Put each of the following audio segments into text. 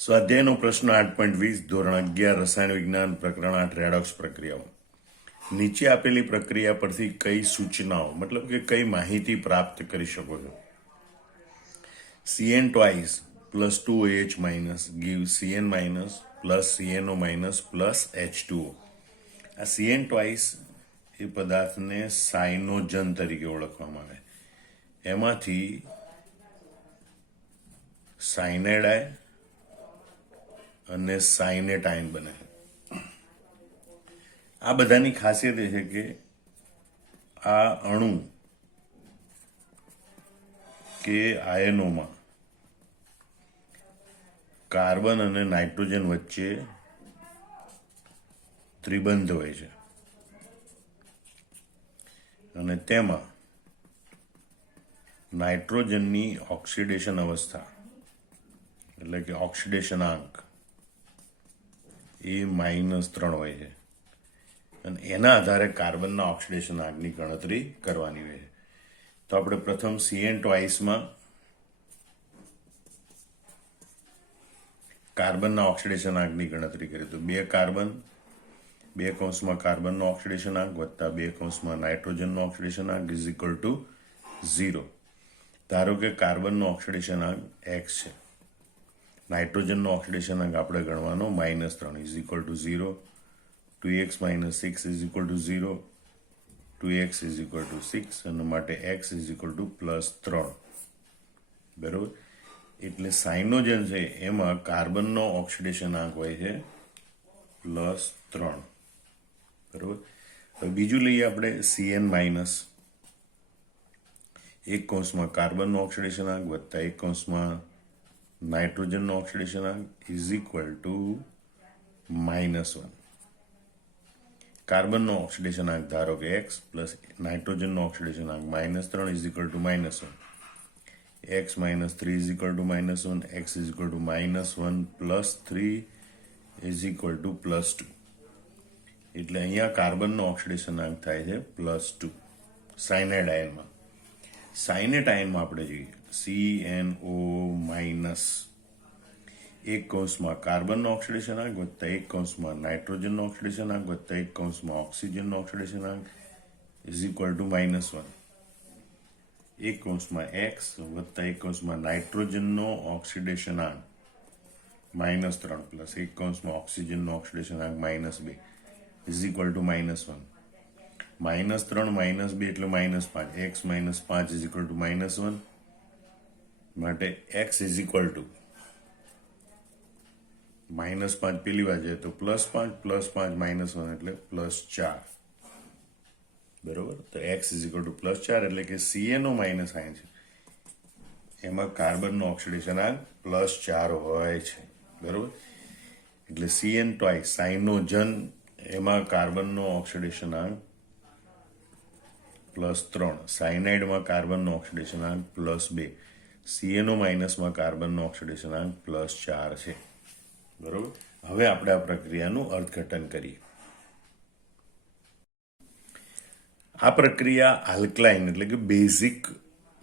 સ્વાધ્યાયનો પ્રશ્ન 8.20 ધોરણ 11 રસાયણ વિજ્ઞાન પ્રકરણ 8 રેડોક્સ પ્રક્રિયાઓ નીચે આપેલી પ્રક્રિયા પરથી કઈ સૂચનાઓ મતલબ કે કઈ માહિતી પ્રાપ્ત કરી શકો છો. Cn twice plus 2OH minus gives Cn minus plus CnO minus plus H2O. આ Cn twice એ પદાર્થને સાયનોજન તરીકે ઓળખવામાં આવે. એમાંથી સાયનેડાય અને સાઇનેટ આયન બને છે. આ બધાની ખાસિયત એ છે કે આ અણુ કે આયનોમાં કાર્બન અને નાઇટ્રોજન વચ્ચે ત્રિબંધ હોય છે અને તેમાં નાઇટ્રોજનની ઓક્સિડેશન અવસ્થા એટલે કે ઓક્સિડેશનાંક એ -3 હોય છે અને એના આધારે કાર્બનના ઓક્સિડેશનાંકની ગણતરી કરવાની હોય છે. તો આપણે પ્રથમ Cn twiceમાં કાર્બનના ઓક્સિડેશનાંકની ગણતરી કરીએ તો 2 કાર્બન 2 કૌંસમાં કાર્બનનો ઓક્સિડેશનાંક વત્તા 2 કૌંસમાં નાઇટ્રોજનનો ઓક્સિડેશનાંક ઇઝ ઇક્વલ ટુ 0. ધારો કે કાર્બનનો ઓક્સિડેશનાંક x છે, નાઇટ્રોજનનો ઓક્સિડેશનાંક આપણે ગણવાનો -3 is equal two 0, 2x - 6 is equal two 0, 2x is equal two 6 અને માટે x ઇઝ ઇક્વલ ટુ +3. બરોબર. એટલે સાઇનોજન છે એમાં કાર્બનનો ઓક્સિડેશનાંક હોય છે +3. બરોબર. હવે બીજું લઈએ આપણે Cn-, એક કૌંસમાં કાર્બનનો ઓક્સિડેશનાંક વત્તા એક કૌંસમાં નાઇટ્રોજનનો ઓક્સિડેશનાંક ઇઝ ઇક્વલ ટુ -1. કાર્બનનો ઓક્સિડેશનાંક ધારો કે x પ્લસ નાઇટ્રોજનનો ઓક્સિડેશનાંક -3 is equal to -1. x - 3 is equal to -1, x is equal to -1 plus 3 is equal to +2. એટલે અહીંયા કાર્બનનો ઓક્સિડેશનાંક થાય છે +2 સાયનાઇડ આયનમાં. સાયનેટ આયનમાં આપણે જોઈએ CnO-, એક કૌંસમાં કાર્બનનો ઓક્સિડેશનાંક વત્તા એક કૌંસમાં નાઇટ્રોજનનો ઓક્સિડેશનાંક વત્તા એક કૌંસમાં ઓક્સિજનનો ઓક્સિડેશનાંક ઇઝ ઇક્વલ ટુ -1. એક કૌંસમાં x વત્તા એક કૌંસમાં નાઇટ્રોજનનો ઓક્સિડેશનાંક -3 પ્લસ એક કૌંસમાં ઓક્સિજનનો ઓક્સિડેશનાંક -2 ઇઝ ઇક્વલ ટુ -1. -3 -2 એટલે -5. x - 5 ઇઝ ઇક્વલ ટુ -1 માટે x ઇઝ ઇક્વલ ટુ -5 પેલી બાજુ તો +5 +5 -1 એટલે +4. બરોબર. તો x ઇઝ ઇક્વલ ટુ +4 એટલે કે CnO- આયન છે એમાં કાર્બનનો ઓક્સિડેશનાંક +4 હોય છે. બરોબર. એટલે Cn twice સાઇનોજન એમાં કાર્બનનો ઓક્સિડેશનાંક +3, સાયનાઇડમાં કાર્બનનો ઓક્સિડેશનાંક +2, CnO- માં કાર્બનનો ઓક્સિડેશનાંક +4 છે. બરોબર. હવે આપણે આ પ્રક્રિયાનું અર્થઘટન કરીએ. આ પ્રક્રિયા આલ્કલાઇન એટલે કે બેઝિક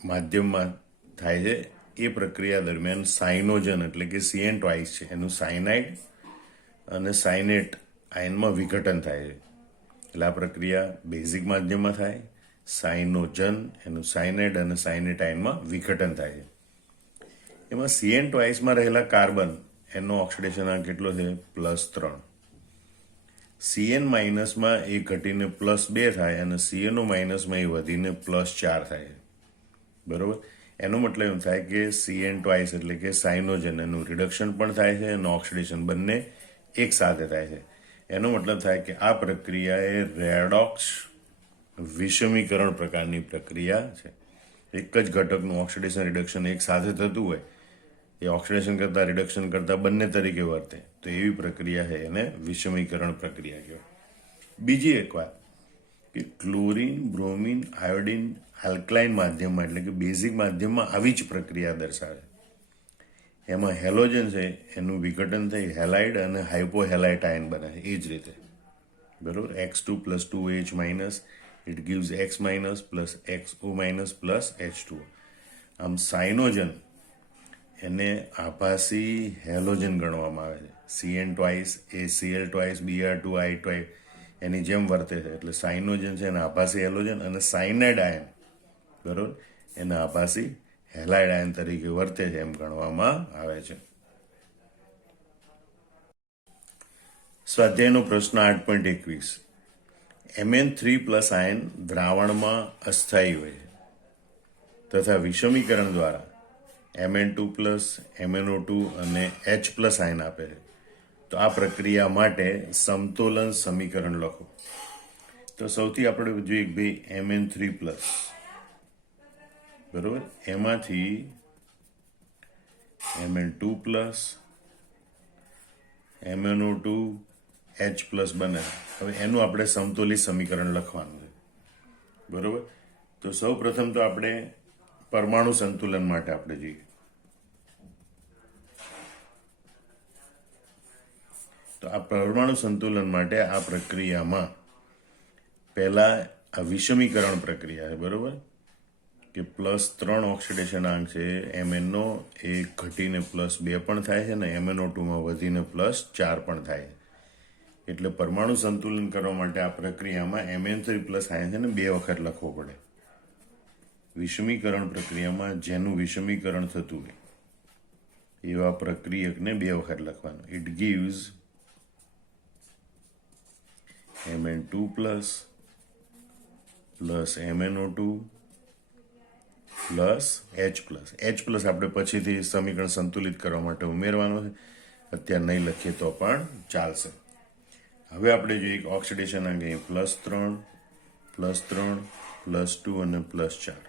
માધ્યમમાં થાય છે. એ પ્રક્રિયા દરમિયાન સાઇનોજન એટલે કે Cn twice છે એનું સાયનાઇડ અને સાયનેટ આયનમાં વિઘટન થાય છે. એટલે આ પ્રક્રિયા બેઝિક માધ્યમમાં થાય. સાઇનોજન એનું સાયનાઇડ અને સાયનેટ આયનમાં વિઘટન થાય છે. એમાં Cn twiceમાં રહેલા કાર્બન એનો ઓક્સિડેશનાંક કેટલો છે +3. Cn- માં એ ઘટીને +2 થાય અને CnO- માં એ વધીને +4 થાય. બરોબર. એનો મતલબ એમ થાય કે Cn twice એટલે કે સાઇનોજન એનું રિડક્શન પણ થાય છે અને ઓક્સિડેશન બંને એક સાથે થાય છે. એનો મતલબ થાય કે આ પ્રક્રિયા એ રેડોક્સ વિષમીકરણ પ્રકારની પ્રક્રિયા છે. એક જ ઘટકનું ઓક્સિડેશન રિડક્શન એક સાથે થતું હોય એ ઓક્સિડેશન કરતા રિડક્શન કરતા બંને તરીકે વર્તે તો એવી પ્રક્રિયા છે એને વિષમીકરણ પ્રક્રિયા કહેવાય. બીજી એક વાત કે ક્લોરીન, બ્રોમિન, આયોડિન આલ્કલાઇન માધ્યમમાં એટલે કે બેઝિક માધ્યમમાં આવી જ પ્રક્રિયા દર્શાવે. એમાં હેલોજન છે એનું વિઘટન થઈ હેલાઇડ અને હાઇપોહેલાઇટ આયન બને છે એ જ રીતે. બરોબર. X2 + 2OH- it gives X- plus XO- plus H2O. આમ સાઇનોજન એને આભાસી હેલોજન ગણવામાં આવે છે. CN ટ્વાઇસ એ Cl twice Br2 I twice એની જેમ વર્તે છે. એટલે સાઇનોજન છે એને આભાસી હેલોજન, અને સાઇનાઇડ આયન બરોબર એના આભાસી હેલાઇડ આયન તરીકે વર્તે છે એમ ગણવામાં આવે છે. સ્વાધ્યાયનો પ્રશ્ન 8.21. Mn3+ આયન દ્રાવણમાં અસ્થાયી હોય છે તથા વિષમીકરણ દ્વારા Mn2+, MnO2 અને H+ આયન આપે છે. તો આ પ્રક્રિયા માટે સમતોલન સમીકરણ લખો. તો સૌથી આપણે જોઈએ કે ભાઈ Mn3+, બરોબર, એમાંથી Mn2+, MnO2, H+ બને. હવે એનું આપણે સમતોલિત સમીકરણ લખવાનું છે, બરોબર. તો સૌ પ્રથમ તો આપણે પરમાણુ સંતુલન માટે આપણે જોઈએ. તો આ પરમાણુ સંતુલન માટે આ પ્રક્રિયામાં પહેલા આ વિષમીકરણ પ્રક્રિયા છે, બરોબર, કે +3 ઓક્સિડેશન આંક છે Mnનો એ ઘટીને +2 પણ થાય છે ને MnO2માં વધીને +4 પણ થાય છે. એટલે પરમાણુ સંતુલન કરવા માટે આ પ્રક્રિયામાં Mn3+ આયન છે ને 2 વખત લખવો પડે. વિષમીકરણ પ્રક્રિયામાં જેનું વિષમીકરણ થતું હોય એવા પ્રક્રિયકને 2 વખત લખવાનું. It gives Mn2+ plus MnO2 plus H+. આપણે પછીથી સમીકરણ સંતુલિત કરવા માટે ઉમેરવાનો છે, અત્યારે નહીં લખીએ તો પણ ચાલશે. હવે આપણે જોઈએ કે ઓક્સિડેશન અંગે +3, +3, +2 અને +4.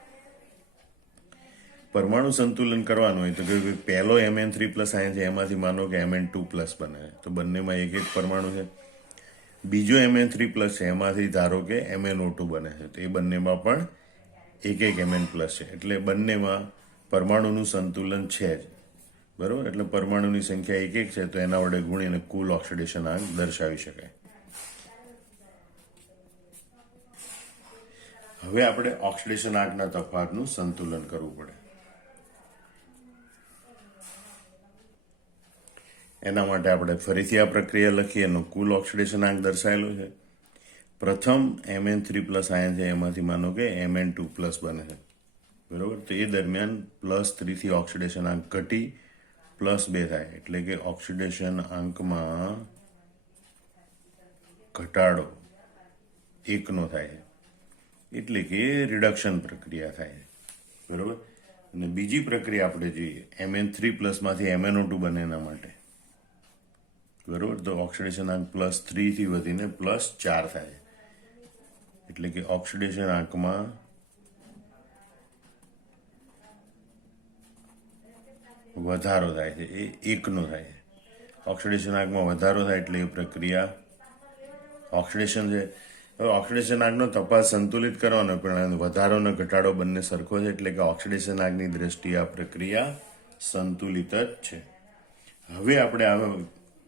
પરમાણુ સંતુલન કરવાનું હોય તો કે પહેલો Mn3+ આયન છે એમાંથી માનો કે Mn2+ બને, તો બંનેમાં એક એક પરમાણુ છે. બીજો Mn3+ છે એમાંથી ધારો કે MnO2 બને છે, તો એ બંનેમાં પણ એક એક Mn+ છે. એટલે બંનેમાં પરમાણુનું સંતુલન છે જ, બરોબર. એટલે પરમાણુની સંખ્યા એક એક છે તો એના વડે ગુણીને કુલ ઓક્સિડેશન આંક દર્શાવી શકાય. હવે આપણે ઓક્સિડેશન આંકના તફાવતનું સંતુલન કરવું પડે. એના માટે આપણે ફરીથી આ પ્રક્રિયા લખીએ. એનો કુલ ઓક્સિડેશન આંક દર્શાવેલો છે. પ્રથમ Mn3+ આયન છે એમાંથી માનો કે Mn2+ બને છે, બરોબર. તો એ દરમિયાન +3 થી ઓક્સિડેશન આંક ઘટી +2 થાય, એટલે કે ઓક્સિડેશન આંકમાં ઘટાડો 1 થાય છે, એટલે કે રિડક્શન પ્રક્રિયા થાય છે, બરોબર. અને બીજી પ્રક્રિયા આપણે જોઈએ Mn3+ માંથી MnO2 બને એના માટે, બરોબર. તો ઓક્સિડેશન આંક +3 થી વધીને +4 થાય, એટલે કે ઓક્સિડેશન આંકમાં વધારો થાય છે, એ 1 થાય છે. ઓક્સિડેશન આંકમાં વધારો થાય એટલે એ પ્રક્રિયા ઓક્સિડેશન છે. હવે ઓક્સિડેશન આંકનો તફાવત સંતુલિત કરવાનો, પણ વધારો અને ઘટાડો બંને સરખો છે, એટલે કે ઓક્સિડેશન આંકની દ્રષ્ટિએ આ પ્રક્રિયા સંતુલિત જ છે. હવે આપણે આ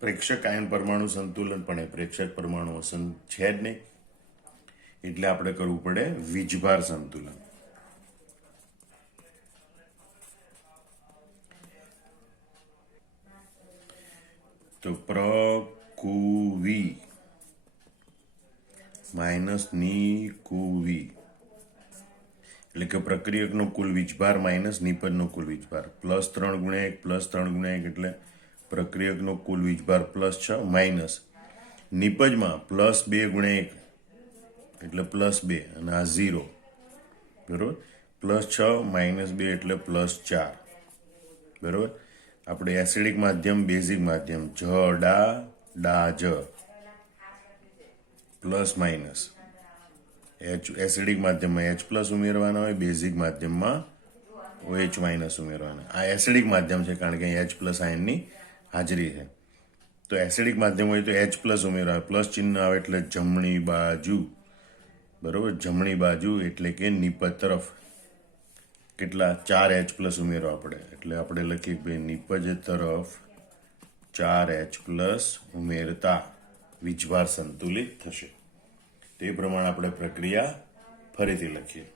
પ્રેક્ષક આયન પરમાણુ સંતુલન પણ પ્રેક્ષક પરમાણુ છે જ નહીં, એટલે આપણે કરવું પડે વીજભાર સંતુલન. તો પ્રકુવી માઇનસ નિકુવી, એટલે કે પ્રક્રિયકનો કુલ વીજભાર માઇનસ નિપજનો કુલ વીજભાર. +3 × 1 +3 × 1 એટલે પ્રક્રિયકનો કુલ વીજભાર +6 માઇનસ નિપજમાં +2 × 1 એટલે +2 અને આ 0, બરોબર. +6 - 2 એટલે +4, બરોબર. આપણે એસિડિક માધ્યમ, બેઝિક માધ્યમ, J પ્લસ માઇનસ. એસિડિક માધ્યમમાં H+ ઉમેરવાના હોય, બેઝિક માધ્યમમાં OH- ઉમેરવાના. આ એસિડિક માધ્યમ છે કારણ કે H+ આયનની હાજરી છે. તો એસિડિક માધ્યમ હોય તો H+ ઉમેરવા, પ્લસ ચિહ્ન આવે એટલે જમણી બાજુ, બરોબર. જમણી બાજુ એટલે કે નિપજ તરફ કેટલા 4 H+ ઉમેરવા પડે, એટલે આપણે લખીએ કે નિપજ તરફ 4 H+ ઉમેરતા વીજભાર સંતુલિત થશે. તે પ્રમાણે આપણે પ્રક્રિયા ફરીથી લખીએ.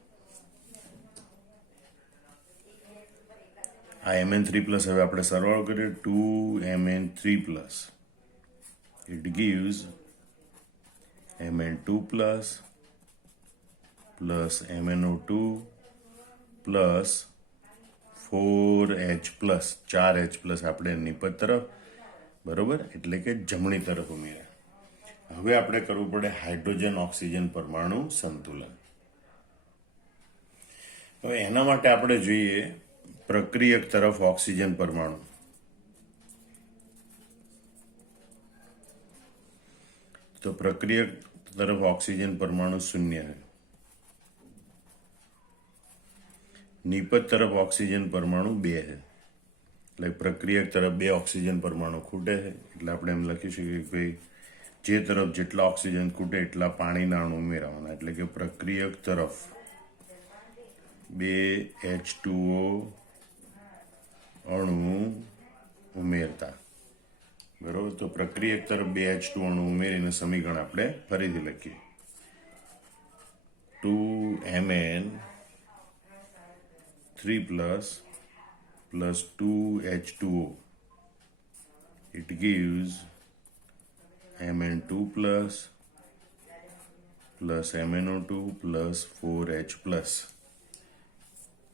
આ Mn3+ હવે આપણે સરવાળો કરીએ 2Mn3+. It gives Mn2+ plus MnO2 plus 4H+, 4H+ આપણે નિપજ તરફ, બરોબર, એટલે કે જમણી તરફ ઉમેર્યા. હવે આપણે કરવું પડે હાઇડ્રોજન ઓક્સિજન પરમાણુ સંતુલન. હવે એના માટે આપણે જોઈએ પ્રક્રિયક તરફ ઓક્સિજન પરમાણુ. તો પ્રક્રિયક તરફ ઓક્સિજન પરમાણુ 0 है. નિપજ તરફ ઓક્સિજન પરમાણુ 2 है. એટલે પ્રક્રિયક તરફ 2 ઓક્સિજન પરમાણુ ખૂટે છે. એટલે આપણે એમ લખી શકીએ કે ભાઈ જે તરફ જેટલા ઓક્સિજન ખૂટે એટલા પાણીના અણુ ઉમેરવાના. એટલે કે પ્રક્રિયક તરફ 2 H2O અણુ ઉમેરતા, બરોબર. તો પ્રક્રિયક તરફ 2 H2O અણુ ઉમેરીને સમીકરણ આપણે ફરીથી લખીએ. 2Mn3+ plus 2H2O. It gives Mn2+ plus MnO2 plus 4H+.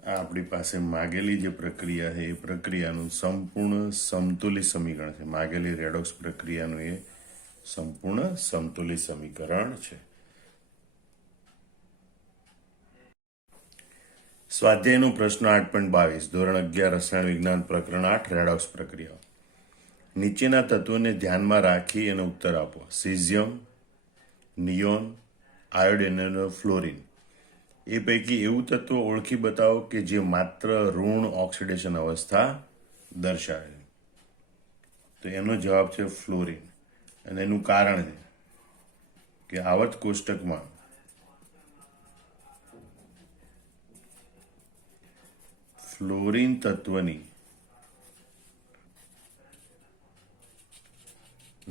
આ આપણી પાસે માગેલી જે પ્રક્રિયા છે એ પ્રક્રિયાનું સંપૂર્ણ સમતુલિત સમીકરણ છે. માગેલી રેડોક્સ પ્રક્રિયાનું એ સંપૂર્ણ સમતુલિત સમીકરણ છે. સ્વાધ્યાયનું પ્રશ્ન 8.22, ધોરણ 11 રસાયણ વિજ્ઞાન પ્રકરણ 8 રેડોક્સ પ્રક્રિયાઓ. નીચેના તત્વોને ધ્યાનમાં રાખી એનો ઉત્તર આપો. સીઝિયમ, નિયોન, આયોડિન અને ફ્લોરિન. એ પૈકી એવું તત્વ ઓળખી બતાવો કે જે માત્ર ઋણ ઓક્સિડેશન અવસ્થા દર્શાવે. તો એનો જવાબ છે ફ્લોરિન. અને એનું કારણ છે કે આવર્ત કોષ્ટકમાં ફ્લોરિન તત્વની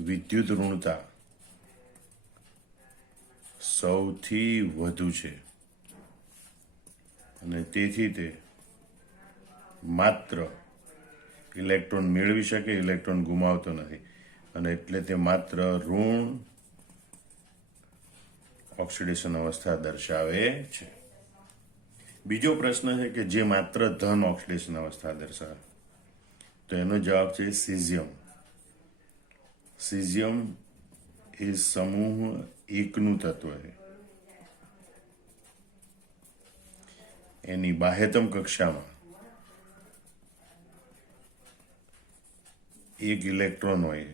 વિદ્યુત ઋણતા સૌથી વધુ છે અને તેથી તે માત્ર ઇલેક્ટ્રોન મેળવી શકે, ઇલેક્ટ્રોન ગુમાવતો નથી, અને એટલે તે માત્ર ઋણ ઓક્સિડેશન અવસ્થા દર્શાવે છે. બીજો પ્રશ્ન છે કે જે માત્ર ધન ઓક્સિડેશન અવસ્થા દર્શાવે. તો એનો જવાબ છે સીઝિયમ. સીઝિયમ એ સમૂહ 1નું તત્વ છે. એની બાહ્યતમ કક્ષામાં 1 ઇલેક્ટ્રોન હોય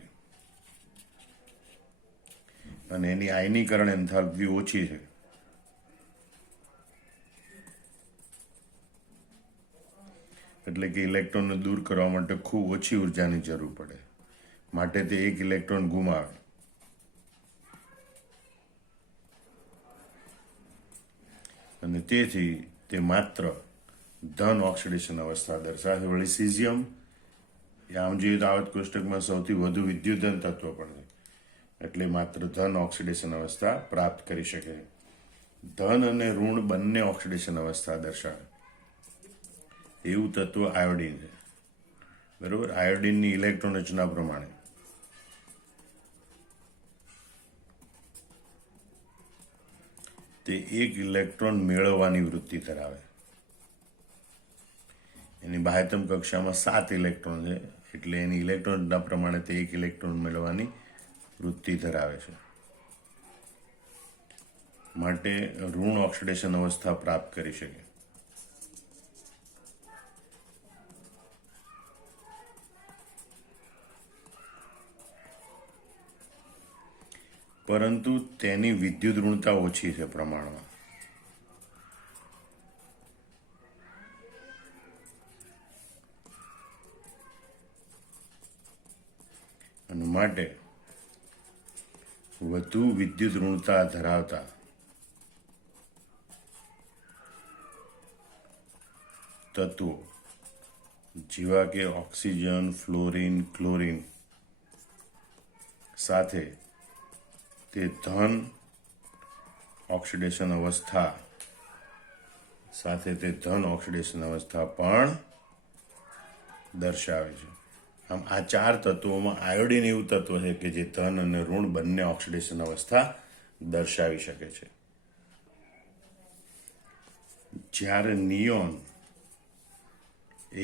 અને એની આયનીકરણ એન્થાલ્પી ઓછી છે. એટલે કે ઇલેક્ટ્રોનને દૂર કરવા માટે ખૂબ ઓછી ઉર્જાની જરૂર પડે, માટે તે 1 ઇલેક્ટ્રોન ગુમાવે. અને તેથી તે માત્ર ધન ઓક્સિડેશન અવસ્થા દર્શાવે. વળી સીઝિયમ આમ જોઈએ તો આવર્ત કોષ્ટકમાં સૌથી વધુ વિદ્યુતધન તત્વ પણ છે, એટલે માત્ર ધન ઓક્સિડેશન અવસ્થા પ્રાપ્ત કરી શકે. ધન અને ઋણ બંને ઓક્સિડેશન અવસ્થા દર્શાવે એવું તત્વ આયોડિન છે, બરોબર. આયોડિનની ઇલેક્ટ્રોન રચના પ્રમાણે તે 1 ઇલેક્ટ્રોન મેળવવાની વૃત્તિ ધરાવે. એની બાહ્યતમ કક્ષામાં 7 ઇલેક્ટ્રોન છે, એટલે એની ઇલેક્ટ્રોનના પ્રમાણે તે 1 ઇલેક્ટ્રોન મેળવવાની વૃત્તિ ધરાવે છે. માટે ઋણ ઓક્સિડેશન અવસ્થા પ્રાપ્ત કરી શકે. પરંતુ તેની વિદ્યુત ઋણતા ઓછી છે પ્રમાણમાં. અને માટે વધુ વિદ્યુત ઋણતા ધરાવતા તત્વો જેવા કે ઓક્સિજન, ફ્લોરિન, ક્લોરિન સાથે તે ધન ઓક્સિડેશન અવસ્થા પણ દર્શાવે છે. આમ આ 4 તત્વોમાં આયોડિન એવું તત્વ છે કે જે ધન અને ઋણ બંને ઓક્સિડેશન અવસ્થા દર્શાવી શકે છે. જ્યારે નિયોન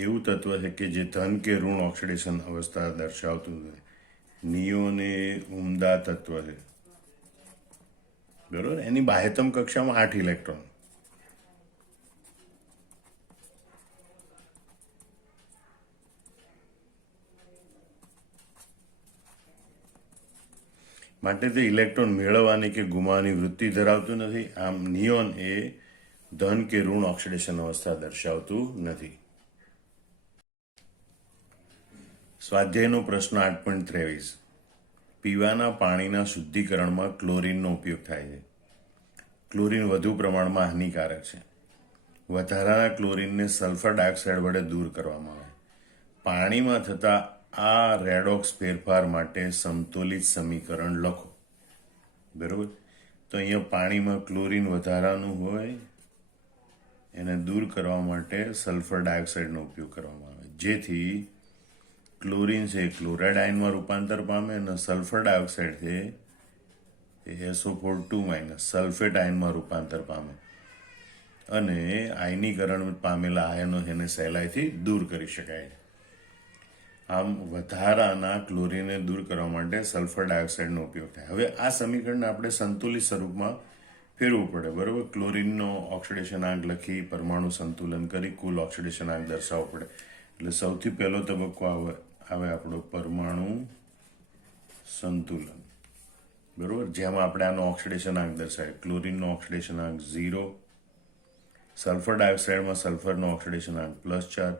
એવું તત્વ છે કે જે ધન કે ઋણ ઓક્સિડેશન અવસ્થા દર્શાવતું નથી. નિયોન એ ઉમદા તત્વ છે, બરોબર. એની બાહ્યતમ કક્ષામાં 8 ઇલેક્ટ્રોન. માટે તે ઇલેક્ટ્રોન મેળવવાની કે ગુમાવવાની વૃત્તિ ધરાવતું નથી. આમ નિયોન એ ધન કે ઋણ ઓક્સિડેશન અવસ્થા દર્શાવતું નથી. સ્વાધ્યાયનો પ્રશ્ન 8.23. પીવાના પાણીના શુદ્ધિકરણમાં ક્લોરીનનો ઉપયોગ થાય છે. ક્લોરીન વધુ પ્રમાણમાં હાનિકારક છે. વધારાના ક્લોરીનને સલ્ફર ડાયોક્સાઇડ વડે દૂર કરવામાં આવે. પાણીમાં થતા આ રેડોક્સ ફેરફાર માટે સમતોલિત સમીકરણ લખો. બરોબર. તો અહીંયા પાણીમાં ક્લોરીન વધારાનું હોય એને દૂર કરવા માટે સલ્ફર ડાયોક્સાઇડનો ઉપયોગ કરવામાં આવે, જેથી ક્લોરીન છે ક્લોરાઇડ આયનમાં રૂપાંતર પામે અને સલ્ફર ડાયોક્સાઇડ છે એ SO4 સલ્ફેટ આયનમાં રૂપાંતર પામે અને આયનીકરણ પામેલા આયનો એને સહેલાઈથી દૂર કરી શકાય. આમ વધારાના ક્લોરીનને દૂર કરવા માટે સલ્ફર ડાયોક્સાઇડનો ઉપયોગ થાય. હવે આ સમીકરણને આપણે સંતુલિત સ્વરૂપમાં ફેરવું પડે, બરોબર. ક્લોરીનનો ઓક્સિડેશનાંક લખી પરમાણુ સંતુલન કરી કુલ ઓક્સિડેશનાંક દર્શાવવો પડે. એટલે સૌથી પહેલો તબક્કો આવે આપણો પરમાણુ સંતુલન, બરોબર. જેમાં આપણે આનો ઓક્સિડેશનાંક દર્શાવીએ. ક્લોરીનનો ઓક્સિડેશનાંક 0, સલ્ફર ડાયોક્સાઇડમાં સલ્ફરનો ઓક્સિડેશનાંક +4,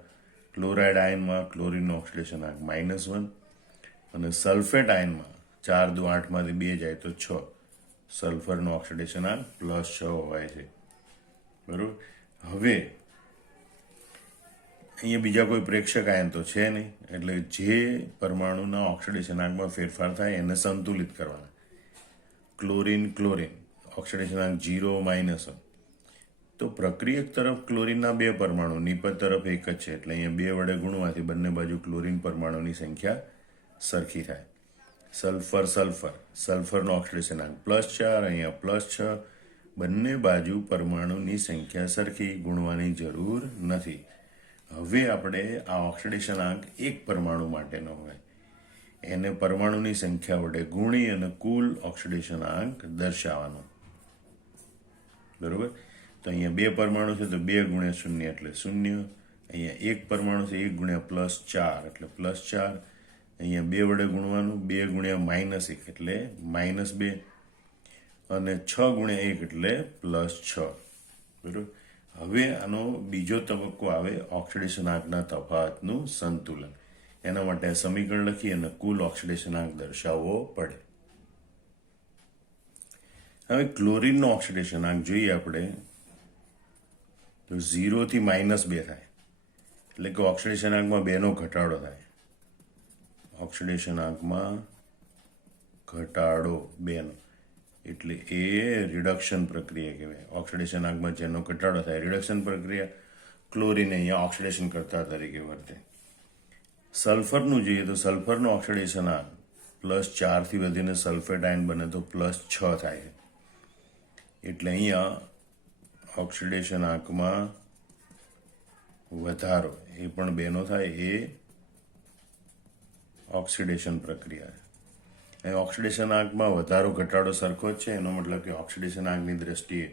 ક્લોરાઇડ આયનમાં ક્લોરીનનો ઓક્સિડેશનાંક -1 અને સલ્ફેટ આયનમાં 4 દુ 8 માંથી 2 જાય તો 6, સલ્ફરનો ઓક્સિડેશનાંક +6 હોય છે, બરોબર. હવે અહીંયા બીજા કોઈ પ્રેક્ષક આયન તો છે નહીં, એટલે જે પરમાણુના ઓક્સિડેશનાંકમાં ફેરફાર થાય એને સંતુલિત કરવાના. ક્લોરીન ઓક્સિડેશનાંક 0 -1. તો પ્રક્રિયક તરફ ક્લોરીનના 2 પરમાણુ, નિપજ તરફ એક જ છે, એટલે અહીંયા 2 વડે ગુણવાથી બંને બાજુ ક્લોરીન પરમાણુની સંખ્યા સરખી થાય. સલ્ફરનો ઓક્સિડેશનાંક +4, અહીંયા +6. બંને બાજુ પરમાણુની સંખ્યા સરખી, ગુણવાની જરૂર નથી. હવે આપણે આ ઓક્સિડેશનાંક એક પરમાણુ માટેનો હોય એને પરમાણુની સંખ્યા વડે ગુણી અને કુલ ઓક્સિડેશનાંક દર્શાવવાનો, બરોબર. તો અહીંયા 2 પરમાણુ છે તો 2 × 0 એટલે 0. અહીંયા 1 પરમાણુ છે 1 × +4 એટલે +4. અહીંયા 2 વડે ગુણવાનું, 2 × -1 એટલે -2 અને 6 × 1 એટલે +6, બરોબર. હવે આનો બીજો તબક્કો આવે ઓક્સિડેશનાંકના તફાવતનું સંતુલન. એના માટે સમીકરણ લખી અને કુલ ઓક્સિડેશનાંક દર્શાવવો પડે. હવે ક્લોરીનનો ઓક્સિડેશનાંક જોઈએ આપણે તો 0 થી -2 થાય, એટલે કે ઓક્સિડેશનાંકમાં 2નો ઘટાડો થાય. ઓક્સિડેશનાંકમાં ઘટાડો 2નો એટલે એ રિડક્શન પ્રક્રિયા કહેવાય. ઓક્સિડેશનાંકમાં જેનો ઘટાડો થાય રિડક્શન પ્રક્રિયા. ક્લોરીન અહીંયા ઓક્સિડેશન કરતા તરીકે વર્તે. સલ્ફરનું જોઈએ તો સલ્ફરનો ઓક્સિડેશનાંક +4 થી વધીને સલ્ફેટ આયન બને તો +6 થાય. એટલે અહીંયા ઓક્સિડેશનાંકમાં વધારો એ પણ 2નો થાય, એ ઓક્સિડેશન પ્રક્રિયા. ઓક્સિડેશનાંકમાં વધારો ઘટાડો સરખો જ છે, એનો મતલબ કે ઓક્સિડેશનાંકની દ્રષ્ટિએ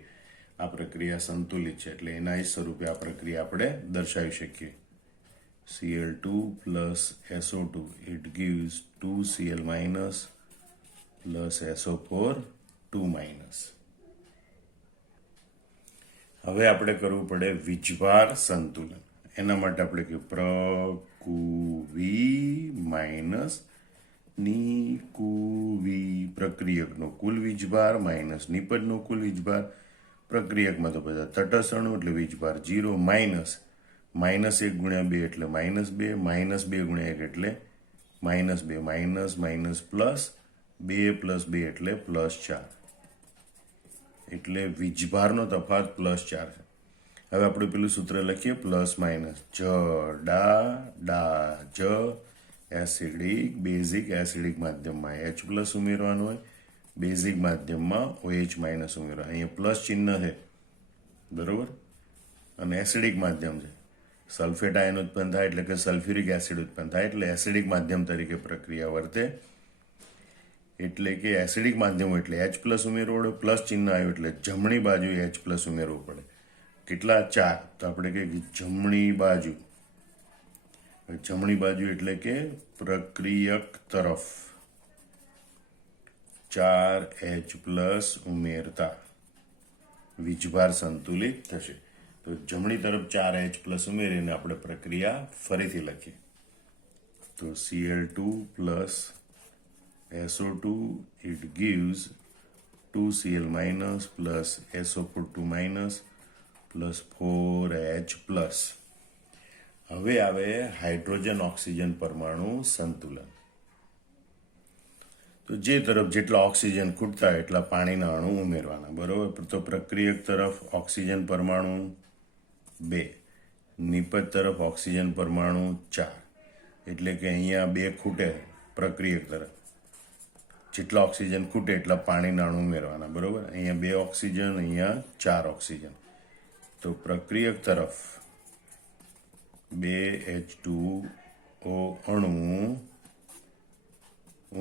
આ પ્રક્રિયા સંતુલિત છે, એટલે એના જ સ્વરૂપે આ પ્રક્રિયા આપણે દર્શાવી શકીએ. Cl2 + SO2 it gives 2Cl- + SO4 2-. હવે આપણે કરવું પડે વીજભાર સંતુલન. એના માટે આપણે કહ્યું પ્રકુવી - નિકુવી. પ્રક્રિયકનો કુલ વીજભાર માઇનસ નિપજનો કુલ વીજભાર. પ્રક્રિયકમાં તો બધા તટસ્થ અણુ એટલે વીજભાર 0 -1 × 2 એટલે -2, -2 × 1 એટલે -2, -+2 + 2 એટલે +4. એટલે વીજભારનો તફાવત +4 છે. હવે આપણે પેલું સૂત્ર લખીએ પ્લસ માઇનસ જ ડા ડા જ એસિડિક બેઝિક એસિડિક માધ્યમમાં H પ્લસ ઉમેરવાનું હોય, બેઝિક માધ્યમમાં OH માઇનસ ઉમેરવાનું. અહીંયા પ્લસ ચિહ્ન છે બરોબર, અને એસિડિક માધ્યમ છે. સલ્ફેટ આયન ઉત્પન્ન થાય એટલે કે સલ્ફ્યુરિક એસિડ ઉત્પન્ન થાય એટલે એસિડિક માધ્યમ તરીકે પ્રક્રિયા વર્તે. એટલે કે એસિડિક માધ્યમ એટલે H પ્લસ ઉમેરવું પડે, પ્લસ ચિહ્ન આવ્યું એટલે જમણી બાજુ H પ્લસ ઉમેરવું પડે. કેટલા? 4. તો આપણે કહીએ કે જમણી બાજુ. જમણી બાજુ એટલે કે પ્રક્રિયક તરફ 4H પ્લસ ઉમેરતા વીજભાર સંતુલિત થશે. તો જમણી તરફ 4H પ્લસ ઉમેરીને આપણે પ્રક્રિયા ફરીથી લખીએ. તો Cl2 plus SO2 it gives 2Cl minus plus SO2 minus plus 4H plus. હવે આવે હાઇડ્રોજન ઓક્સિજન પરમાણુ સંતુલન. તો જે તરફ જેટલા ઓક્સિજન ખૂટતા હોય એટલા પાણીના અણુ ઉમેરવાના બરોબર. તો પ્રક્રિયક તરફ ઓક્સિજન પરમાણુ 2, નિપજ તરફ ઓક્સિજન પરમાણુ 4. એટલે કે અહીંયા 2 ખૂટે પ્રક્રિયક તરફ, જેટલા ઓક્સિજન ખૂટે એટલા પાણીના અણુ ઉમેરવાના બરોબર. અહીંયા 2 ઓક્સિજન, અહીંયા 4 ઓક્સિજન. તો પ્રક્રિયક તરફ 2H2O અણુ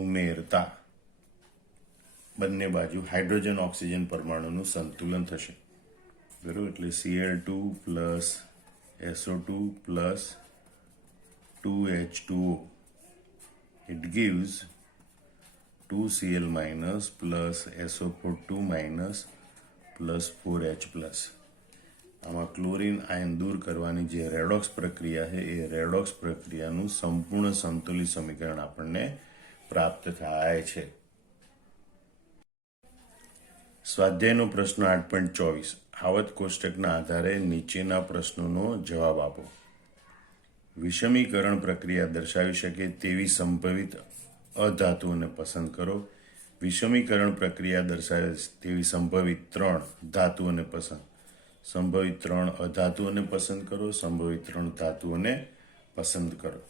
ઉમેરતા બંને બાજુ હાઇડ્રોજન ઓક્સિજન પરમાણુનું સંતુલન થશે બરોબર. એટલે Cl2 plus SO2 plus 2H2O it gives 2Cl minus plus SO2 minus plus 4H plus. આમાં ક્લોરીન આયન દૂર કરવાની જે રેડોક્સ પ્રક્રિયા છે એ રેડોક્સ પ્રક્રિયાનું સંપૂર્ણ સંતુલિત સમીકરણ આપણને પ્રાપ્ત થાય છે. સ્વાધ્યાયનો પ્રશ્ન 8.24. આવત કોષ્ટકના આધારે નીચેના પ્રશ્નોનો જવાબ આપો. વિષમીકરણ પ્રક્રિયા દર્શાવી શકે તેવી સંભવિત અધાતુઓને પસંદ કરો. વિષમીકરણ પ્રક્રિયા દર્શાવે તેવી સંભવિત 3 ધાતુઓને સંભવિત 3 અધાતુઓને પસંદ કરો. સંભવિત 3 ધાતુઓને પસંદ કરો.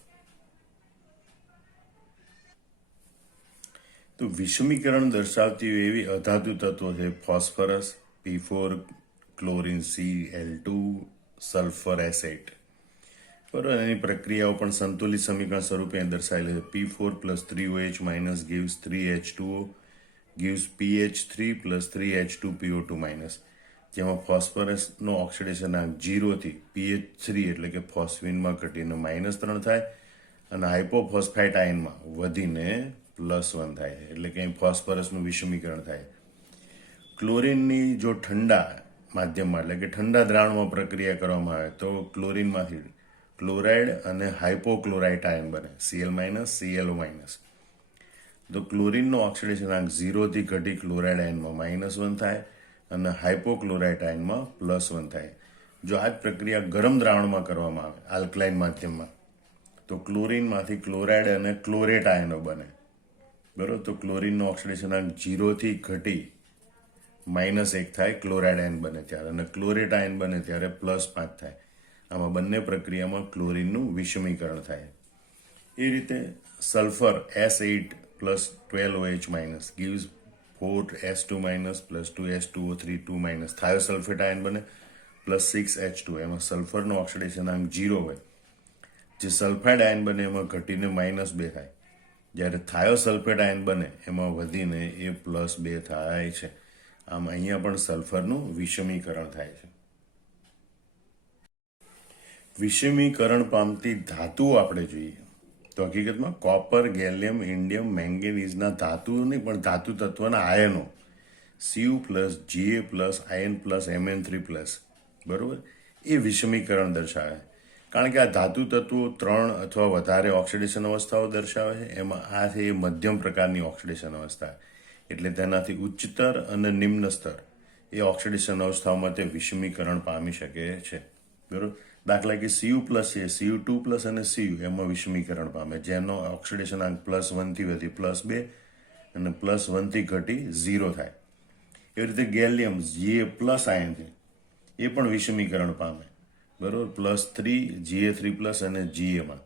તો વિષમીકરણ દર્શાવતી એવી અધાતુ તત્વો છે phosphorus P4, chlorine Cl2, sulphur S8 બરોબર. એની પ્રક્રિયાઓ પણ સંતુલિત સમીકરણ સ્વરૂપે દર્શાવેલી છે. P4 plus 3OH minus gives 3H2O gives PH3 plus 3H2PO2 minus. જેમાં ફોસ્ફરસનો ઓક્સિડેશનાંક 0 થી PH3 એટલે કે ફોસ્ફિનમાં ઘટીને -3 થાય અને હાઇપોફોસ્ફાઇટ આયનમાં વધીને +1 થાય છે. એટલે કે અહીં ફોસ્ફરસનું વિષમીકરણ થાય. ક્લોરીનની જો ઠંડા માધ્યમમાં એટલે કે ઠંડા દ્રાવણમાં પ્રક્રિયા કરવામાં આવે તો ક્લોરીનમાંથી ક્લોરાઇડ અને હાઇપોક્લોરાઇટ આયન બને Cl માઇનસ ClO માઇનસ. તો ક્લોરીનનો ઓક્સિડેશનાંક 0 થી ઘટી ક્લોરાઇડ આયનમાં -1 થાય અને હાઇપોક્લોરાઇટ આયનમાં +1 થાય. જો આ જ પ્રક્રિયા ગરમ દ્રાવણમાં કરવામાં આવે આલ્કલાઇન માધ્યમમાં તો ક્લોરીનમાંથી ક્લોરાઇડ અને ક્લોરેટ આયનો બને બરોબર. તો ક્લોરીનનો ઓક્સિડેશનાંક 0 થી ઘટી -1 થાય ક્લોરાઇડ આયન બને ત્યારે, અને ક્લોરેટ આયન બને ત્યારે +5 થાય. આમાં બંને પ્રક્રિયામાં ક્લોરીનનું વિષમીકરણ થાય. એ રીતે sulphur S8 plus 12OH minus gives 4S2 minus plus 2S2O3 2 minus thiosulphate ion બને plus 6H2. એમાં સલ્ફરનો ઓક્સિડેશનાંક 0 હોય. જે સલ્ફાઇડ આયન બને એમાં ઘટીને -2 થાય. જ્યારે થાયોસલ્ફેટ આયન બને એમાં વધીને એ +2 થાય છે. આમ અહીંયા પણ સલ્ફરનું વિષમીકરણ થાય છે. વિષમીકરણ પામતી ધાતુઓ આપણે જોઈએ તો હકીકતમાં કોપર, ગેલિયમ, ઇન્ડિયમ, મેંગેનીઝના ધાતુઓ નહીં પણ ધાતુ તત્વના આયનો Cu પ્લસ Ga પ્લસ આયન પ્લસ Mn3 પ્લસ બરોબર એ વિષમીકરણ દર્શાવે. કારણ કે આ ધાતુ તત્વો 3 અથવા વધારે ઓક્સિડેશન અવસ્થાઓ દર્શાવે છે. એમાં આ છે એ મધ્યમ પ્રકારની ઓક્સિડેશન અવસ્થા, એટલે તેનાથી ઉચ્ચતર અને નિમ્ન સ્તર એ ઓક્સિડેશન અવસ્થાઓમાં તે વિષમીકરણ પામી શકે છે બરોબર. દાખલા કે Cu પ્લસ છે, Cu2 પ્લસ અને Cu એમાં વિષમીકરણ પામે, જેનો ઓક્સિડેશનાંક +1 થી વધી +2 અને +1 થી ઘટી 0 થાય. એવી રીતે ગેલિયમ Ga પ્લસ આયન છે એ પણ વિષમીકરણ પામે, બરોબર. +3 Ga3+ અને Gaમાં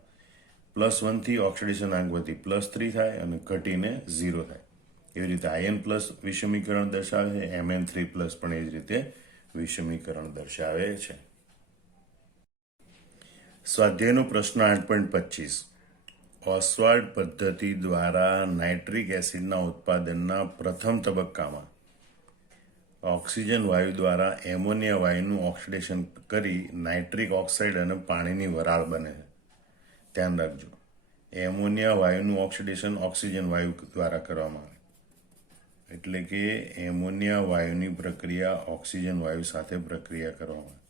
+1 ઓક્સિડેશન આંક વધી +3 થાય અને ઘટીને 0 થાય. એવી રીતે In+ વિષમીકરણ દર્શાવે છે, Mn3+ પણ એ જ રીતે વિષમીકરણ દર્શાવે છે. સ્વાધ્યાયનો પ્રશ્ન 8.25. ઓસ્વાલ્ડ પદ્ધતિ દ્વારા નાઇટ્રિક એસિડના ઉત્પાદનના પ્રથમ તબક્કામાં ઓક્સિજન વાયુ દ્વારા એમોનિયા વાયુનું ઓક્સિડેશન કરી નાઇટ્રિક ઓક્સાઇડ અને પાણીની વરાળ બને છે. ધ્યાન રાખજો, એમોનિયા વાયુનું ઓક્સિડેશન ઓક્સિજન વાયુ દ્વારા કરવામાં આવે, એટલે કે એમોનિયા વાયુની પ્રક્રિયા ઓક્સિજન વાયુ સાથે પ્રક્રિયા કરવામાં આવે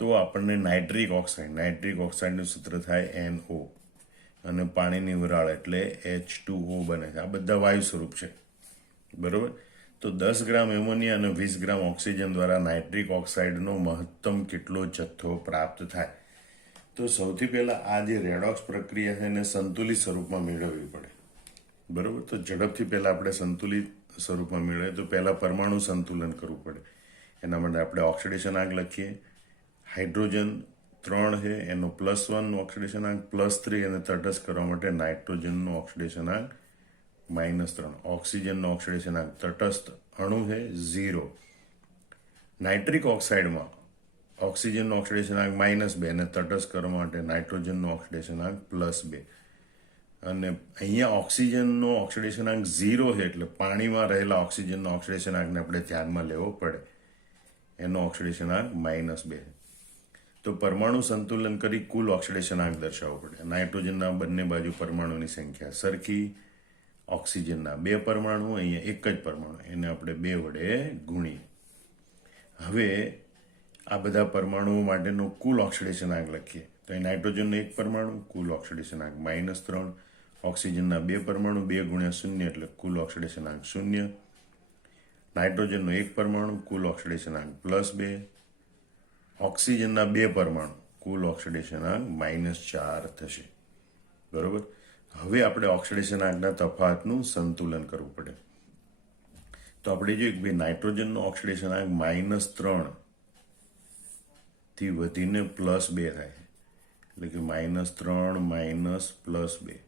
તો આપણને નાઇટ્રિક ઓક્સાઇડનું સૂત્ર થાય NO અને પાણીની વરાળ એટલે H2O બને છે. આ બધા વાયુ સ્વરૂપ છે, બરોબર. તો 10 ગ્રામ એમોનિયા અને 20 ગ્રામ ઓક્સિજન દ્વારા નાઇટ્રિક ઓક્સાઇડનો મહત્તમ કેટલો જથ્થો પ્રાપ્ત થાય? તો સૌથી પહેલા આ જે રેડોક્સ પ્રક્રિયા છે એને સંતુલિત સ્વરૂપમાં મેળવવી પડે, બરોબર. તો ઝડપથી પહેલા આપણે સંતુલિત સ્વરૂપમાં મેળવીએ તો પહેલા પરમાણુ સંતુલન કરવું પડે. એના માટે આપણે ઓક્સિડેશન આંક લખીએ. હાઇડ્રોજન 3 છે, એનો +1 ઓક્સિડેશન આંક, +3 એને તટસ્થ કરવા માટે નાઇટ્રોજનનો ઓક્સિડેશન આંક -3. ઓક્સિજનનો ઓક્સિડેશન આંક તટસ્થ અણુ છે 0. નાઇટ્રિક ઓક્સાઇડમાં ઓક્સિજનનો ઓક્સિડેશન આંક -2 અને તટસ્થ કરવા માટે નાઇટ્રોજનનો ઓક્સિડેશન આંક +2. અને અહીંયા ઓક્સિજનનો ઓક્સિડેશન આંક 0 છે એટલે પાણીમાં રહેલા ઓક્સિજનનો ઓક્સિડેશન આંકને આપણે ધ્યાનમાં લેવો પડે. એનો ઓક્સિડેશન આંક -2. તો પરમાણુ સંતુલન કરી કુલ ઓક્સિડેશન આંક દર્શાવવો પડે. નાઇટ્રોજનના બંને બાજુ પરમાણુની સંખ્યા સરખી, ઓક્સિજનના 2 પરમાણુ, અહીંયા એક જ પરમાણુ, એને આપણે 2 વડે ગુણીએ. હવે આ બધા પરમાણુઓ માટેનો કુલ ઓક્સિડેશન આંક લખીએ. તો અહીં નાઇટ્રોજનનો 1 પરમાણુ, કુલ ઓક્સિડેશન આંક -3. ઓક્સિજનના 2 પરમાણુ, 2 × 0 એટલે કુલ ઓક્સિડેશન આંક 0. નાઇટ્રોજનનો 1 પરમાણુ, કુલ ઓક્સિડેશન આંક +2. ઓક્સિજનના 2 પરમાણુ, કુલ ઓક્સિડેશન આંક -4 થશે, બરોબર. હવે આપણે ઓક્સિડેશન આંકના તફાવતનું સંતુલન કરવું પડે. તો આપણે જોઈએ કે ભાઈ નાઇટ્રોજનનો ઓક્સિડેશન આંક -3 થી વધીને +2 થાય, એટલે કે -3 +2,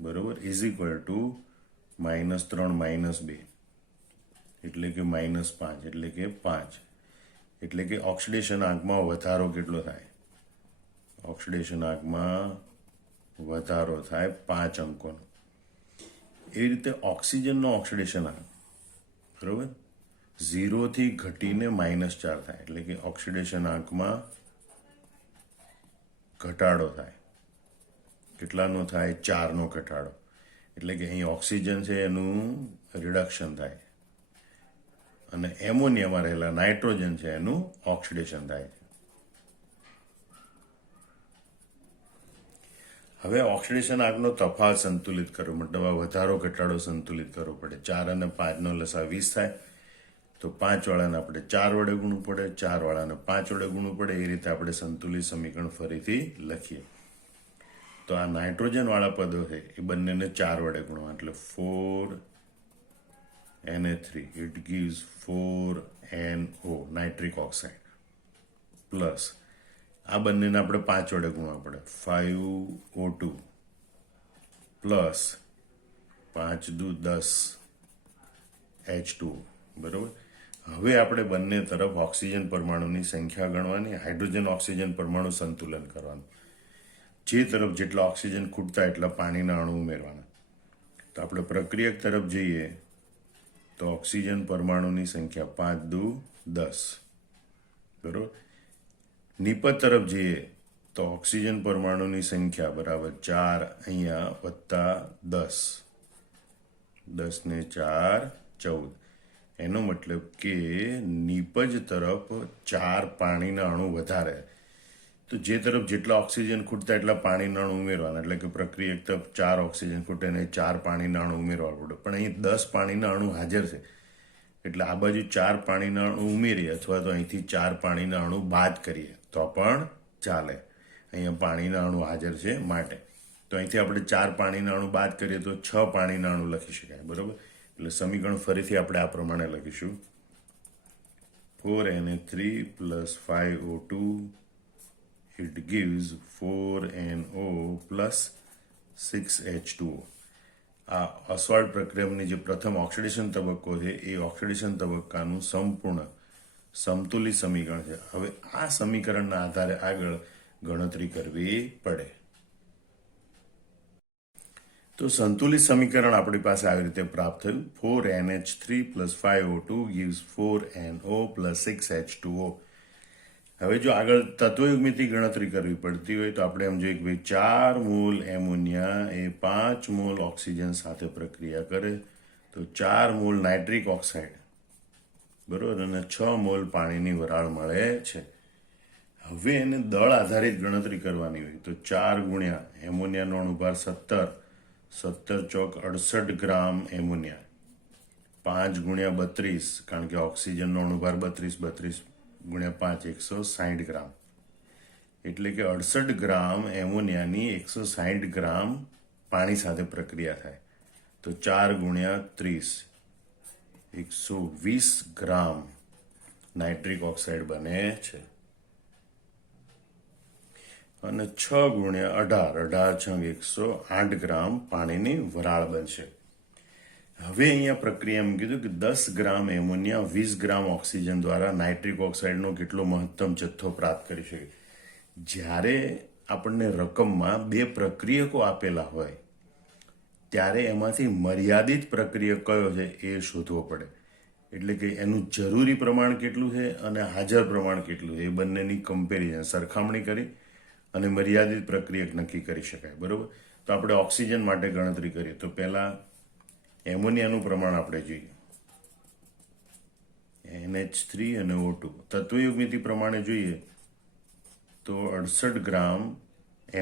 બરોબર, ઇઝ ઇક્વલ ટુ -3 -2 એટલે કે -5, એટલે કે 5. એટલે કે ઓક્સિડેશન આંકમાં વધારો કેટલો થાય? ઓક્સિડેશન આંકમાં વધારો થાય 5 અંકોનો. એવી રીતે ઓક્સિજનનો ઓક્સિડેશન આંક, બરોબર, 0 થી ઘટીને -4 થાય, એટલે કે ઓક્સિડેશન આંકમાં ઘટાડો થાય. કેટલાનો થાય? 4નો ઘટાડો. એટલે કે અહીં ઓક્સિજન છે એનું રિડક્શન થાય અને એમોનિયામાં રહેલા નાઇટ્રોજન છે એનું ઓક્સિડેશન થાય. હવે ઓક્સિડેશન આંકનો તફાવત સંતુલિત કરવો, મતલબ આ વધારો ઘટાડો સંતુલિત કરવો પડે. 4 અને 5નો લસા 20 થાય, તો 5 વાળાને આપણે 4 વડે ગુણવું પડે, 4 વાળાને 5 વડે ગુણવું પડે. એ રીતે આપણે સંતુલિત સમીકરણ ફરીથી લખીએ. તો આ નાઇટ્રોજન વાળા પદો છે એ બંનેને 4 વડે ગુણવા, એટલે 4Na3, it gives 4NO nitric oxide, plus આ બંનેને આપણે 5 વડે ગુણવા પડે, 5O2 પ્લસ 5 દુ 10 H2O, બરોબર. હવે આપણે બંને તરફ ઓક્સિજન પરમાણુની સંખ્યા ગણવાની, હાઇડ્રોજન ઓક્સિજન પરમાણુ સંતુલન કરવાનું. જે તરફ જેટલા ઓક્સિજન ખૂટતા એટલા પાણીના અણુ ઉમેરવાના. તો આપણે પ્રક્રિયક તરફ જઈએ તો ઓક્સિજન પરમાણુની સંખ્યા 5 દુ 10, બરોબર. નિપજ તરફ જઈએ તો ઓક્સિજન પરમાણુની સંખ્યા બરાબર 4 અહીંયા વત્તા 10, 10 ને 4 14. એનો મતલબ કે નિપજ તરફ 4 પાણીના અણુ વધારે. તો જે તરફ જેટલા ઓક્સિજન ખૂટતા એટલા પાણીના અણુ ઉમેરવાના, એટલે કે પ્રક્રિયક તરફ 4 ઓક્સિજન ખૂટે અને 4 પાણીના અણુ ઉમેરવા પડે. પણ અહીં 10 પાણીના અણુ હાજર છે એટલે આ બાજુ 4 પાણીના અણુ ઉમેરીએ અથવા તો અહીંથી 4 પાણીના અણુ બાદ કરીએ તો પણ ચાલે. અહીંયા પાણીના અણુ હાજર છે માટે. તો અહીંથી આપણે 4 પાણીના અણુ બાદ કરીએ તો 6 પાણીના અણુ લખી શકાય, બરોબર. એટલે સમીકરણ ફરીથી આપણે આ પ્રમાણે લખીશું. 4Na3 plus 5O2, it gives 4NO plus 6H2O. આ ઓસ્વાલ્ડ પ્રક્રિયાની જે પ્રથમ ઓક્સિડેશન તબક્કો છે એ ઓક્સિડેશન તબક્કાનું સંપૂર્ણ સમતુલિત સમીકરણ છે. હવે આ સમીકરણના આધારે આગળ ગણતરી કરવી પડે. તો સંતુલિત સમીકરણ આપણી પાસે આવી રીતે પ્રાપ્ત થયું. 4NH3 plus 5O2 gives 4NO plus 6H2O. હવે જો આગળ તત્વયુગ્મિતિ ગણતરી કરવી પડતી હોય તો આપણે એમ જોઈએ કે ભાઈ 4 મોલ એમોનિયા એ 5 મોલ ઓક્સિજન સાથે પ્રક્રિયા કરે તો 4 મોલ નાઇટ્રિક ઓક્સાઇડ બરોબર અને 6 મોલ પાણીની વરાળ મળે છે. હવે એને દળ આધારિત ગણતરી કરવાની હોય તો 4 ગુણ્યા એમોનિયાનો અણુભાર 17 ચોક 68 ગ્રામ એમોનિયા, 5 ગુણ્યા 32 કારણ કે ઓક્સિજનનો અણુભાર 32 ગુણ્યા 5 160 ગ્રામ, એટલે કે 68 ગ્રામ એમોનિયાની 160 ગ્રામ પાણી સાથે પ્રક્રિયા થાય તો 4 ગુણ્યા 30 120 ગ્રામ નાઇટ્રિક ઓક્સાઇડ બને છે. અને 6 ગુણ્યા 18 108 ગ્રામ પાણીની વરાળ બનશે. હવે અહીંયા પ્રક્રિયા એમ કીધું કે 10 ગ્રામ એમોનિયા 20 ગ્રામ ઓક્સિજન દ્વારા નાઇટ્રિક ઓક્સાઇડનો કેટલો મહત્તમ જથ્થો પ્રાપ્ત કરી શકે. જ્યારે આપણને રકમમાં 2 પ્રક્રિયકો આપેલા હોય ત્યારે એમાંથી મર્યાદિત પ્રક્રિયક કયો છે એ શોધવો પડે. એટલે કે એનું જરૂરી પ્રમાણ કેટલું છે અને હાજર પ્રમાણ કેટલું છે એ બંનેની કમ્પેરિઝન સરખામણી કરી અને મર્યાદિત પ્રક્રિયક નક્કી કરી શકાય. બરોબર. તો આપણે ઓક્સિજન માટે ગણતરી કરીએ તો પહેલા એમોનિયાનું પ્રમાણ આપણે જોઈએ. NH3 અને O2 તત્વયુગ્મિતિ પ્રમાણે જોઈએ તો 68 ગ્રામ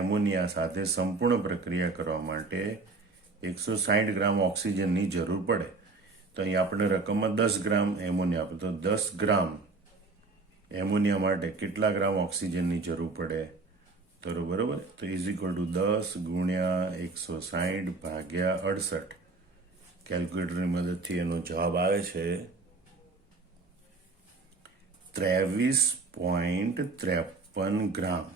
એમોનિયા સાથે સંપૂર્ણ પ્રક્રિયા કરવા માટે 160 ગ્રામ ઓક્સિજનની જરૂર પડે. તો અહીં આપણે રકમમાં 10 ગ્રામ એમોનિયા આપે તો 10 ગ્રામ એમોનિયા માટે કેટલા ગ્રામ ઓક્સિજનની જરૂર પડે તો બરોબર. તો ઇઝ ઇક્વલ ટુ 10 ગુણ્યા 160 ભાગ્યા 68. કેલ્ક્યુલેટરની મદદથી એનો જવાબ આવે છે 23.53 ગ્રામ.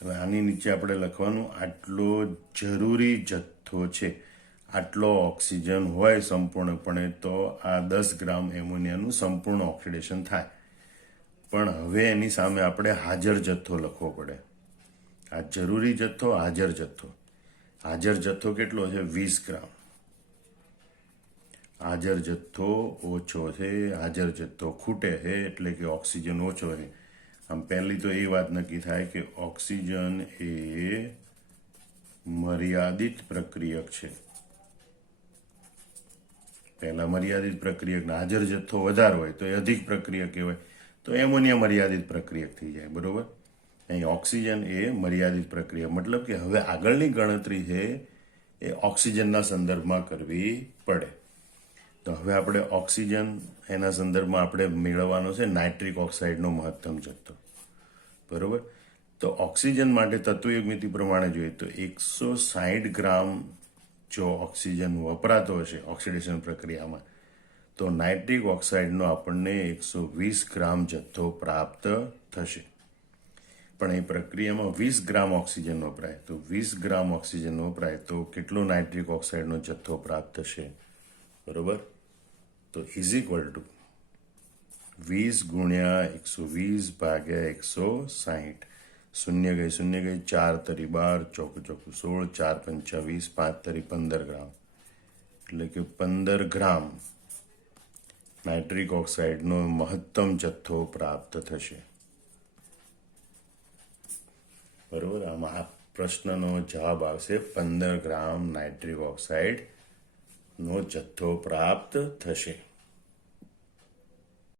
હવે આની નીચે આપણે લખવાનું આટલો જરૂરી જથ્થો છે, આટલો ઓક્સિજન હોય સંપૂર્ણપણે તો આ 10 ગ્રામ એમોનિયાનું સંપૂર્ણ ઓક્સિડેશન થાય. પણ હવે એની સામે આપણે હાજર જથ્થો લખવો પડે. આ જરૂરી જથ્થો, હાજર જથ્થો. હાજર જથ્થો કેટલો છે? 20 ગ્રામ. હાજર જથ્થો ઓછો છે, હાજર જથ્થો ખૂટે છે એટલે કે ઓક્સિજન ઓછો છે. આમ પહેલી તો એ વાત નક્કી થાય કે ઓક્સિજન એ મર્યાદિત પ્રક્રિયક છે. પહેલા મર્યાદિત પ્રક્રિયક હાજર જથ્થો વધારે હોય તો એ અધિક પ્રક્રિયક કહેવાય. તો એમોનિયા મર્યાદિત પ્રક્રિયક થઈ જાય. બરોબર. અહીં ઓક્સિજન એ મર્યાદિત પ્રક્રિયા મતલબ કે હવે આગળની ગણતરી છે એ ઓક્સિજનના સંદર્ભમાં કરવી પડે. તો હવે આપણે ઓક્સિજન એના સંદર્ભમાં આપણે મેળવવાનો છે નાઇટ્રિક ઓક્સાઇડનો મહત્તમ જથ્થો. બરોબર. તો ઓક્સિજન માટે તત્વયુગ્મિતિ પ્રમાણે જોઈએ તો 160 ગ્રામ જો ઓક્સિજન વપરાતો હશે ઓક્સિડેશન પ્રક્રિયામાં તો નાઇટ્રિક ઓક્સાઇડનો આપણને 120 ગ્રામ જથ્થો પ્રાપ્ત થશે. પણ એ પ્રક્રિયામાં 20 ગ્રામ ઓક્સિજન વપરાય તો 20 ગ્રામ ઓક્સિજન વપરાય તો કેટલો નાઇટ્રિક ઓક્સાઇડનો જથ્થો પ્રાપ્ત થશે? બરોબર. તો ઇઝ ઇક્વલ ટુ 20 ગુણ્યા 120 ભાગ્યા 160. શૂન્ય ગઈ 4 તરી 12 ચોકું 16 4 પંચા 20 5 તરી 15 ગ્રામ એટલે કે 15 ગ્રામ નાઇટ્રિક ઓક્સાઇડનો મહત્તમ જથ્થો પ્રાપ્ત થશે. બરોબર. આમાં આ પ્રશ્નનો જવાબ આવશે 15 ગ્રામ નાઇટ્રિક ઓક્સાઇડ નો જથ્થો પ્રાપ્ત થશે.